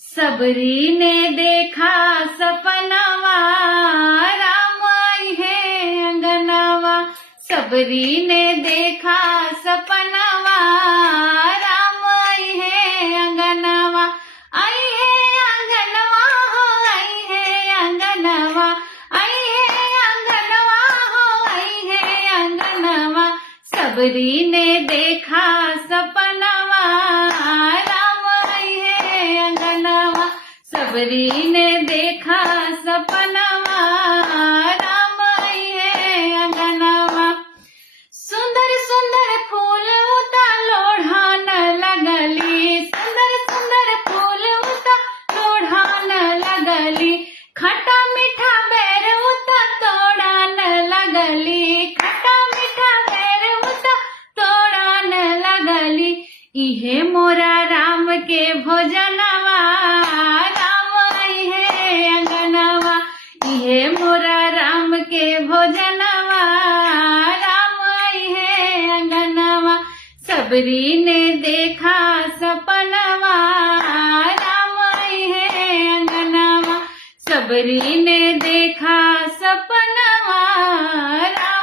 सबरी ने देखा सपनावा, राम आई है अंगनावा। सबरी ने देखा सपनावा, राम आई है अंगनावा। आई है अंगनवा हो, आई है अंगनवा, आई है अंगनवा हो, आई है अंगनवा। सबरी ने देखा सपनावा, राम आई है अंगनवा। सबरी ने देखा सपनावा, राम आई है अंगनवा। सुंदर सुंदर फूल उता लोढ़ान लगली, सुंदर सुंदर फूल उता लोढ़ान लगली। खट्टा मीठा बैर उता तोड़ान लगली, खट्टा मीठा बैर उता तोड़ान लगली। इहे मोरा राम के भोजनवा, राम आई है अंगनवा। इहे मोरा राम के भोजनवा, राम आई है अंगनवा। सबरी ने देखा सपनवा, राम आई है अंगनवा। सबरी ने देखा सपनवा, राम